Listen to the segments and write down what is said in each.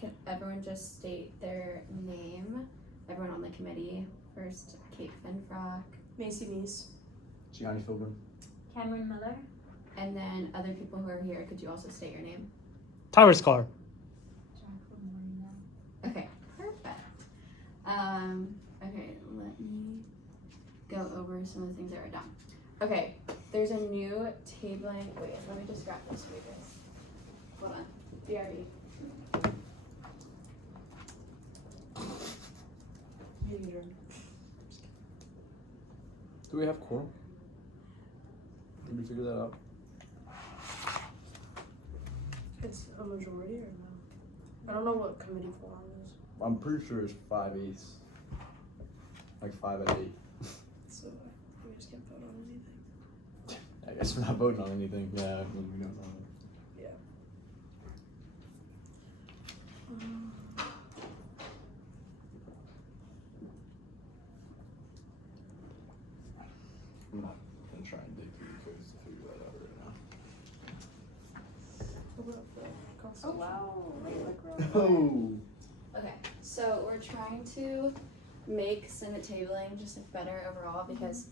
Can everyone just state their name? Everyone on the committee. First, Kate Finfrock. Macy Meese. Gianni Philbin. Cameron Miller. And then other people who are here, could you also state your name? Tyler Scar. Okay, perfect. Okay, let me go over some of the things I wrote down. Okay, there's a new tabling. Wait, let me just grab this for you guys. Hold on. BRB. Meeting adjourned. Do we have quorum? Did we figure that out? It's a majority or no? I don't know what committee quorum is. I'm pretty sure it's 5/8. Like 5 at 8. So we just can't vote on anything. I guess we're not voting on anything. Yeah, we don't know. Yeah. I'm not gonna try and dig through the codes to figure that out right now. What about the Oh wow. Oh. Okay, so we're trying to make Senate tabling just like better overall because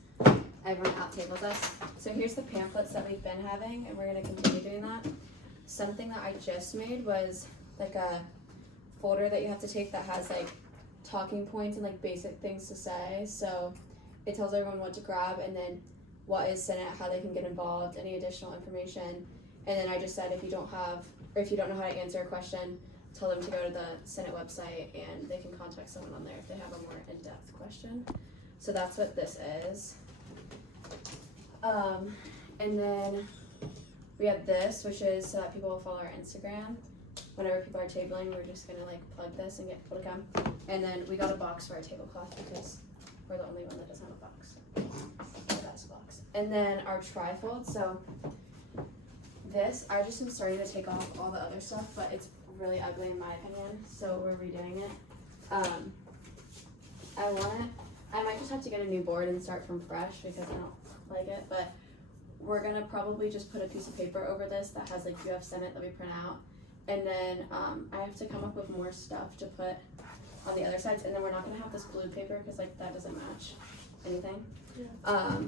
everyone out-tables us. So here's the pamphlets that we've been having, and we're gonna continue doing that. Something that I just made was like a folder that you have to take that has like talking points and like basic things to say. So it tells everyone what to grab and then what is Senate, how they can get involved, any additional information. And then I just said if you don't know how to answer a question, tell them to go to the Senate website and they can contact someone on there if they have a more in-depth question. So that's what this is. And then we have this, which is so that people will follow our Instagram. Whenever people are tabling, we're just gonna like plug this and get people to come. And then we got a box for our tablecloth because we're the only one that doesn't have a box. So that's a box. And then our trifold, so this, I just am starting to take off all the other stuff, but it's really ugly in my opinion, so we're redoing it. I might just have to get a new board and start from fresh because I don't like it, but we're gonna probably just put a piece of paper over this that has like UF Senate that we print out, and then I have to come up with more stuff to put on the other sides, and then we're not gonna have this blue paper because like that doesn't match anything. Yeah.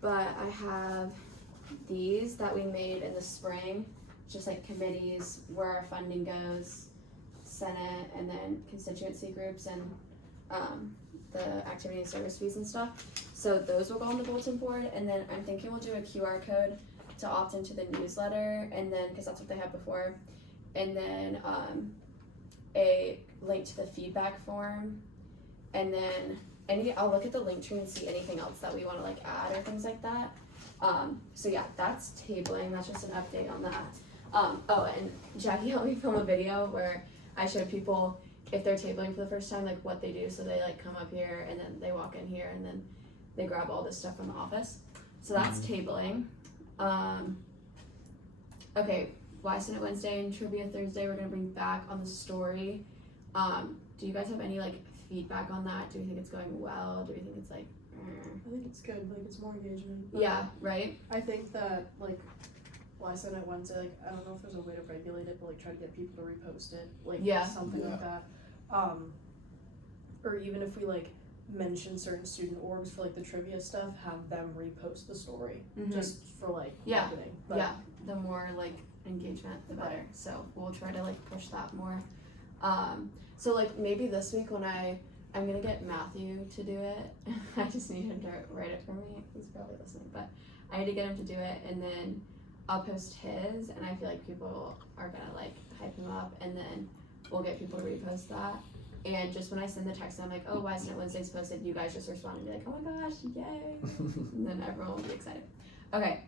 But I have these that we made in the spring, just like committees, where our funding goes, Senate, and then constituency groups and the activity and service fees and stuff. So those will go on the bulletin board, and then I'm thinking we'll do a QR code to opt into the newsletter, and then because that's what they had before, and then a link to the feedback form, and then I'll look at the link tree and see anything else that we want to like add or things like that. So yeah, that's tabling. That's just an update on that. Oh, and Jackie helped me film a video where I showed people if they're tabling for the first time, like what they do. So they like come up here and then they walk in here and then they grab all this stuff from the office. So that's tabling. Okay, Why Senate Wednesday and Trivia Thursday we're gonna bring back on the story. Do you guys have any like feedback on that? Do you think it's going well? Do you think it's like I think it's good, like it's more engagement. Yeah, right? I think that like Why Senate Wednesday, like I don't know if there's a way to regulate it, but like try to get people to repost it. Like something like that. Or even if we like mention certain student orgs for like the trivia stuff, have them repost the story. Just for like marketing. But the more like engagement the better. So we'll try to like push that more. So like maybe this week when I'm gonna get Matthew to do it. I just need him to write it for me. He's probably listening, but I need to get him to do it, and then I'll post his, and I feel like people are gonna like hype him up, and then we'll get people to repost that. And just when I send the text, I'm like, oh, Why Senate Wednesday's posted, you guys just respond and be like, oh my gosh, yay. And then everyone will be excited. Okay,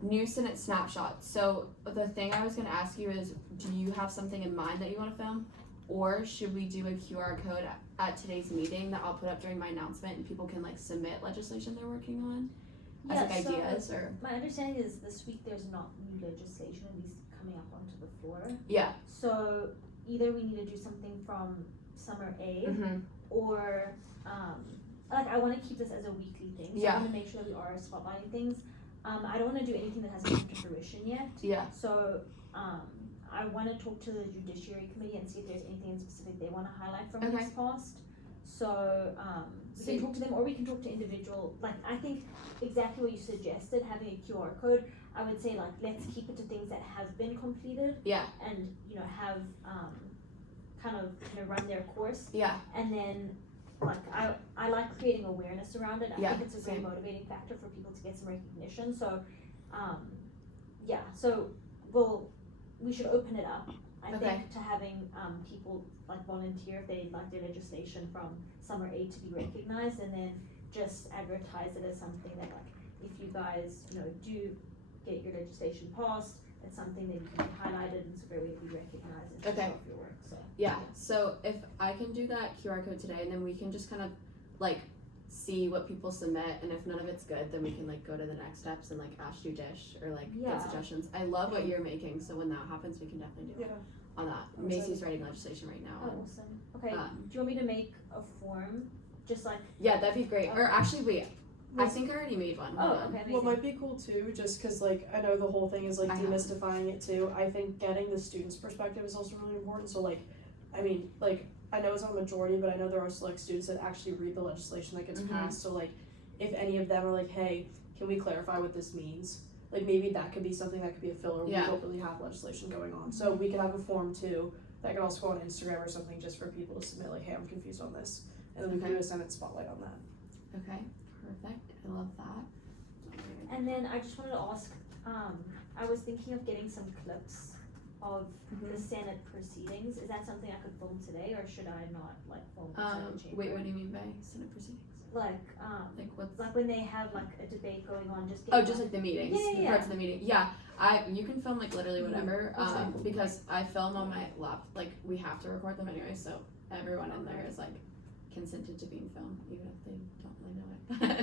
new Senate snapshot. So the thing I was gonna ask you is, do you have something in mind that you wanna film? Or should we do a QR code at today's meeting that I'll put up during my announcement and people can like submit legislation they're working on as like ideas? Or my understanding is this week there's not new legislation at least coming up onto the floor. Yeah. So either we need to do something from summer A or like I want to keep this as a weekly thing. So I want to make sure that we are spotlighting things. I don't want to do anything that hasn't come to fruition yet. Yeah. So I wanna talk to the judiciary committee and see if there's anything specific they wanna highlight from Okay. weeks past. So, we can talk to them, or we can talk to individual, like, I think exactly what you suggested, having a QR code, I would say like, let's keep it to things that have been completed Yeah, and, have, kind of, run their course. yeah, And then, like, I like creating awareness around it. I Yeah, think it's a great same. motivating factor for people to get some recognition. So, so we should open it up, I Okay. think, to having people like volunteer if they'd like their legislation from summer A to be recognized, and then just advertise it as something that, like, if you guys, do get your legislation passed, it's something that you can be highlighted, and it's a great way to be recognized and to Okay. show off your work. So yeah. So if I can do that QR code today, and then we can just kind of like see what people submit, and if none of it's good, then we can like go to the next steps and like ask you dish or like Yeah. get suggestions. I love what you're making, so when that happens, we can definitely do it on that. I'm Macy's writing legislation right now. Oh, and, awesome. Okay, Um, do you want me to make a form, just like, yeah, that'd be great. Or actually, wait, I Was- think I already made one. Hold oh, on. okay, amazing. What might be cool too, just because like I know the whole thing is like I have. demystifying it too. I think getting the student's perspective is also really important. So like, I mean, like I know it's not a majority, but I know there are select students that actually read the legislation that gets Mhm. passed. So like, if any of them are like, hey, can we clarify what this means? Like maybe that could be something that could be a filler. Yeah. We don't really have legislation going on, so we could have a form too that could also go on Instagram or something just for people to submit like, hey, I'm confused on this, and then we Okay. can do a Senate spotlight on that. Okay, perfect. I love that. And then I just wanted to ask, I was thinking of getting some clips of the Senate proceedings. Is that something I could film today, or should I not like film the Senate chamber? Wait, what do you mean by Senate proceedings? Like, Like what's? like when they have like a debate going on, just Oh, get just like the meetings, Yeah, yeah, the parts yeah. of the meeting. Yeah, you can film like literally whatever. Okay. Because I film on my lap. Like we have to record them anyway, so everyone in there is like consented to being filmed, even if they don't really know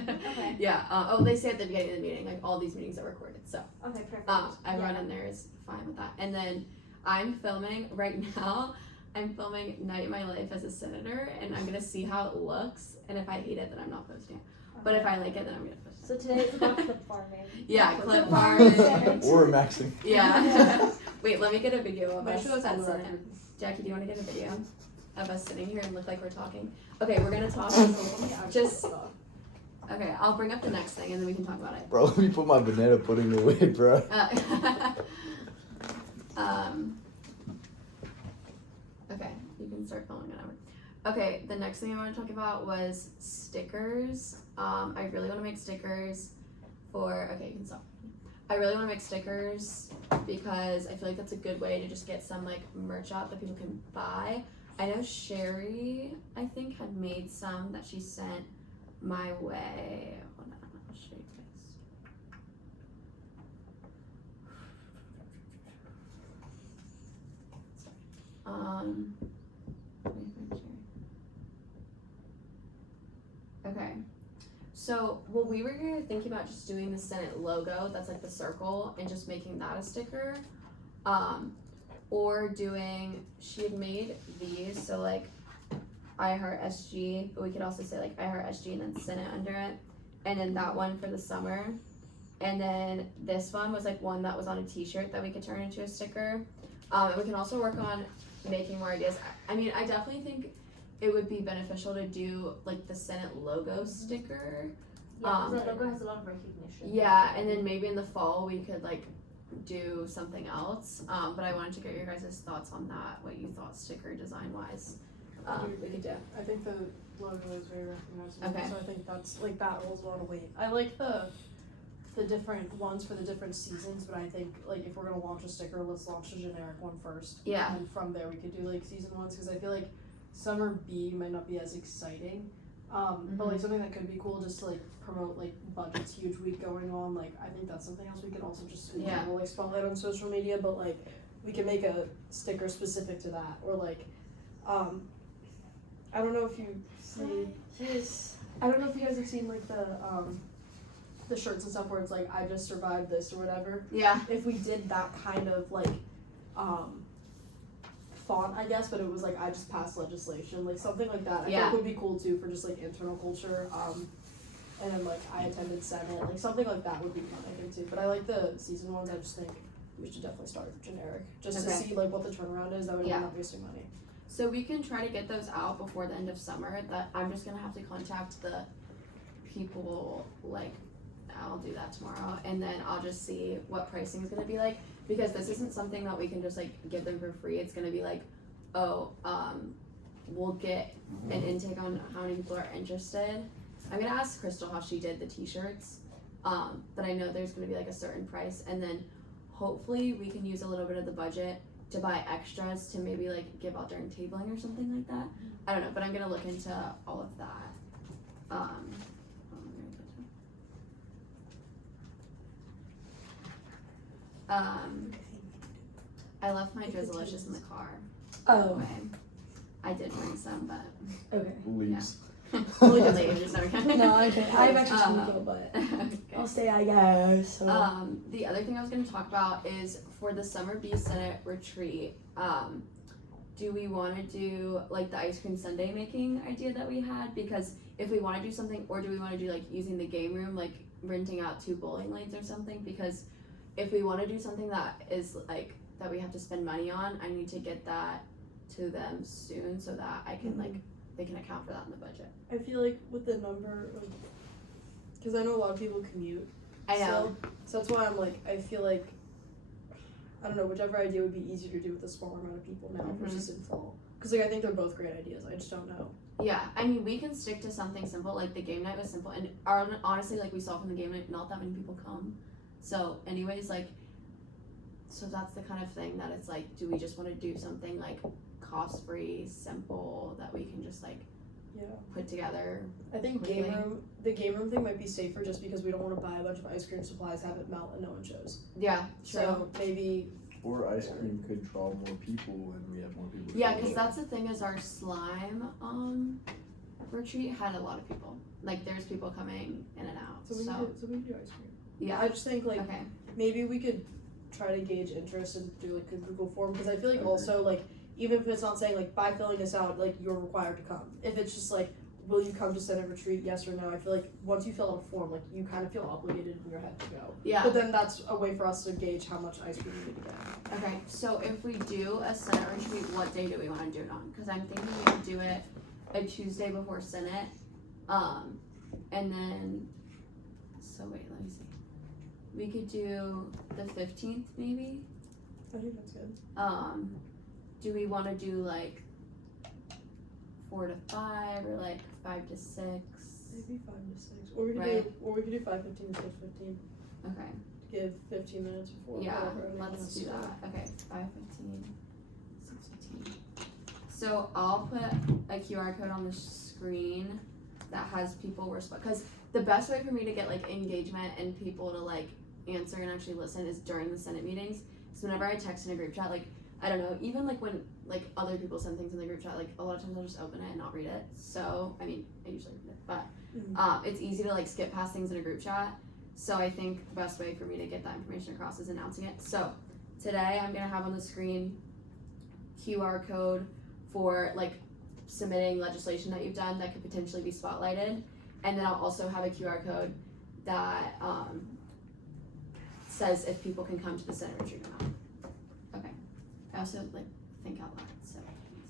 it. Okay. Yeah. They say at the beginning of the meeting, like all these meetings are recorded, so Okay, perfect. everyone Yeah. in there is fine with that. And then I'm filming right now. I'm filming Night in My Life as a senator, and I'm gonna see how it looks. And if I hate it, then I'm not posting it. But if I like it, then I'm gonna post it. So today is about clip farming. Yeah, clip farming. farming. Or maxing. Yeah. Wait, let me get a video of Make us sure that's on at the Senate. record. Jackie, do you want to get a video of us sitting here and look like we're talking? Okay, we're gonna talk. Just okay. I'll bring up the next thing and then we can talk about it. Bro, let me put my banana pudding away, bro. Okay, you can start filming whenever. Okay, the next thing I want to talk about was stickers. I really want to make stickers for. Okay, you can stop. I really want to make stickers because I feel like that's a good way to just get some like merch out that people can buy. I know Sherry, I think, had made some that she sent my way. Hold on, I'll show you guys. Let me find Sherry. Okay. So, we were thinking about just doing the Senate logo, that's like the circle, and just making that a sticker. Or doing, she had made these, so like I Heart SG, but we could also say like I Heart SG and then Senate under it. And then that one for the summer. And then this one was like one that was on a t-shirt that we could turn into a sticker. And we can also work on making more ideas. I mean, I definitely think it would be beneficial to do like the Senate logo sticker. Yeah, because that logo has a lot of recognition. Yeah, and then maybe in the fall we could like do something else. But I wanted to get your guys' thoughts on that, what you thought sticker design wise we could do. I think the logo is very recognizable. Okay. So I think that's like that holds a lot of weight. I like the different ones for the different seasons, but I think like if we're gonna launch a sticker, let's launch a generic one first. Yeah. And from there we could do like season ones, because I feel like summer B might not be as exciting. But like something that could be cool just to like promote like budget's huge week going on. Like I think that's something else we could also just in general like spotlight on social media, but like we can make a sticker specific to that, or like I don't know if you see I don't know if you guys have seen like the shirts and stuff where it's like I just survived this or whatever. Yeah. If we did that kind of like font, I guess, but it was like I just passed legislation, like something like that. I think would be cool too for just like internal culture. And then like I attended Senate, like something like that would be fun I think too. But I like the season ones. I just think we should definitely start generic, just to Okay. see like what the turnaround is, that way Yeah. we're not wasting money. So we can try to get those out before the end of summer. That I'm just gonna have to contact the people, like, I'll do that tomorrow, and then I'll just see what pricing is gonna be like, because this isn't something that we can just like give them for free. It's gonna be like, oh, we'll get an intake on how many people are interested. I'm gonna ask Crystal how she did the t-shirts, but I know there's gonna be like a certain price, and then hopefully we can use a little bit of the budget to buy extras to maybe like give out during tabling or something like that. I don't know, but I'm gonna look into all of that. I left my Drizzlicious in the car. Oh, Okay. I did bring some, but okay. Leaves. leaves. Okay. No, I'm kidding. I have extra Um, sneaker, but Okay. I'll stay, I guess. So. The other thing I was going to talk about is for the Summer Bee Senate retreat, do we want to do like the ice cream sundae making idea that we had? Because if we want to do something, or do we want to do like using the game room, like renting out 2 bowling lanes or something? Because if we want to do something that is like, that we have to spend money on, I need to get that to them soon so that I can like, they can account for that in the budget. I feel like with the number of, because I know a lot of people commute. I know. So that's why I'm like, I feel like, I don't know, whichever idea would be easier to do with a smaller amount of people now versus in fall. Because like I think they're both great ideas. I just don't know. Yeah, I mean, we can stick to something simple, like the game night was simple, and honestly, like we saw from the game night, not that many people come. So anyways, like, so that's the kind of thing that it's like, do we just want to do something like cost-free, simple, that we can just like Yeah. put together? I think Quickly. the game room thing might be safer just because we don't want to buy a bunch of ice cream supplies, have it melt, and no one shows. Yeah, true. So maybe, Or ice cream could draw more people and we have more people. Yeah, show because up. that's the thing is our slime retreat had a lot of people. Like there's people coming in and out. so we can do ice cream. Yeah. I just think like Okay. maybe we could try to gauge interest and do like a Google form, because I feel like also like even if it's not saying like by filling this out like you're required to come, if it's just like will you come to Senate retreat, yes or no, I feel like once you fill out a form like you kind of feel obligated in your head to go. Yeah. But then that's a way for us to gauge how much ice cream we need to get. Okay, so if we do a Senate retreat, what day do we want to do it on? Because I'm thinking we could do it a Tuesday before Senate, and then, so wait, let me see. We could do the 15th maybe. I think that's good. Do we want to do like 4 to 5 or like 5 to 6? Maybe 5 to 6, or we could Right. do, or we could do 5:15 to 6:15. Okay, Give 15 minutes before. yeah, whatever anyone let's has do to that. Okay, 5:15, 6:15. So I'll put a QR code on the screen that has people respond, because the best way for me to get like engagement and people to like answer and actually listen is during the Senate meetings. So whenever I text in a group chat, like I don't know, even like when like other people send things in the group chat, like a lot of times I'll just open it and not read it. So I mean, I usually read it, but it's easy to like skip past things in a group chat. So I think the best way for me to get that information across is announcing it. So today I'm gonna have on the screen QR code for like submitting legislation that you've done that could potentially be spotlighted, and then I'll also have a QR code that says if people can come to the Senate retreat or not. Okay. I also like think out loud, so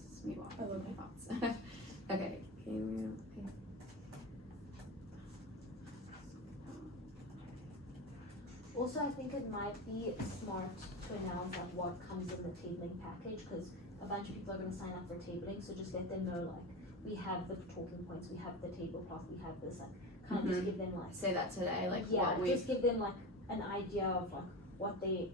this is me walking I love my thoughts. Okay. Also, I think it might be smart to announce like what comes in the tabling package, because a bunch of people are gonna sign up for tabling, so just let them know like, we have the talking points, we have the tablecloth, we have this, like, kind of just give them like, Say that today, like yeah, what we. just give them like an idea of like what they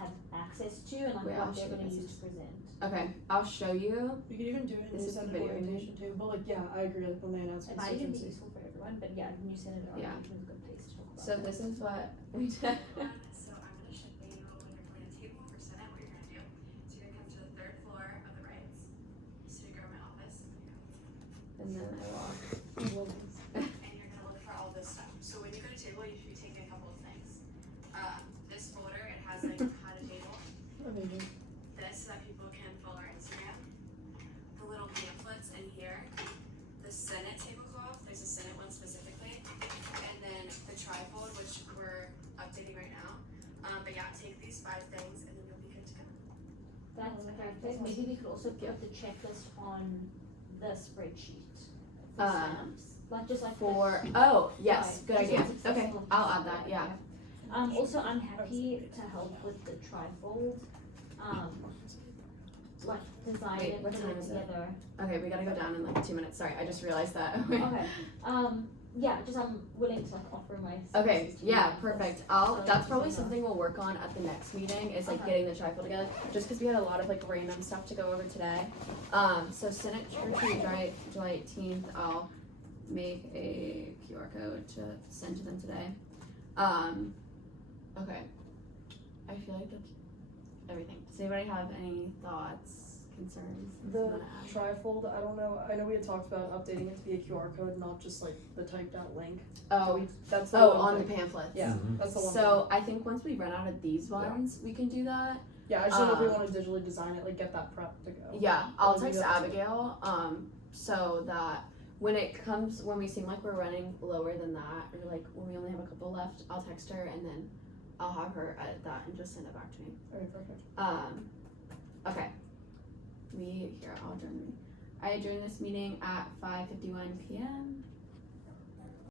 have access to and like Yeah, I'll what they're show gonna you use to present. Okay, I'll show you. We could even do it in This the is the Senate video we orientation too, but like, yeah, I agree, like when they announce It might even be constituencies. useful for everyone, but yeah, when you send it out, Yeah. it's a good place to talk about. So this is what we did. So I'm gonna show you when you're putting a table for Senate, what you're gonna do. So you're gonna come to the 3rd floor of the rights, city government office, And then I walk. and you're gonna look for all this stuff. So when you go to table, you should be taking a couple of things. This folder, it has like how to table. Amazing. This so that people can follow our Instagram. The little pamphlets in here. The Senate tablecloth, there's a Senate one specifically. And then the trifold, which we're updating right now. But yeah, take these 5 things perfect. Maybe we could also put the checklist on the spreadsheet for Um, stamps. Like just like For, oh, yes, Right, good just idea. so it's Okay, accessible I'll to add that, yeah. Also, I'm happy to help with the trifold, like design Wait, it, what put time it is it? together. Okay, we gotta go down in like 2 minutes, sorry, I just realized that. Okay, yeah, just I'm willing to like offer my Okay, services to you yeah, guys. perfect. So That's probably just, something we'll work on at the next meeting, is like Okay. getting the trifold together, just cause we had a lot of like random stuff to go over today. So Senate Retreat, July 18th, I'll make a QR code to send to them today. Okay. I feel like that's everything. Does anybody have any thoughts, concerns? things you The wanna add? trifold, I don't know, I know we had talked about updating it to be a QR code, not just like the typed out link. Oh, That's the oh, one on the thing. pamphlets. Yeah, Mhm. that's the one. So I think once we run out of these ones, we can do that. Yeah, I just don't know if we um, wanna digitally design it, like get that prep to go. Yeah, I'll Or maybe text that's- Abigail, so that when we seem like we're running lower than that, or like when we only have a couple left, I'll text her and then I'll have her edit that and just send it back to me. Alright, perfect. Okay. I'll adjourn the meeting. I adjourn this meeting at 5:51 PM.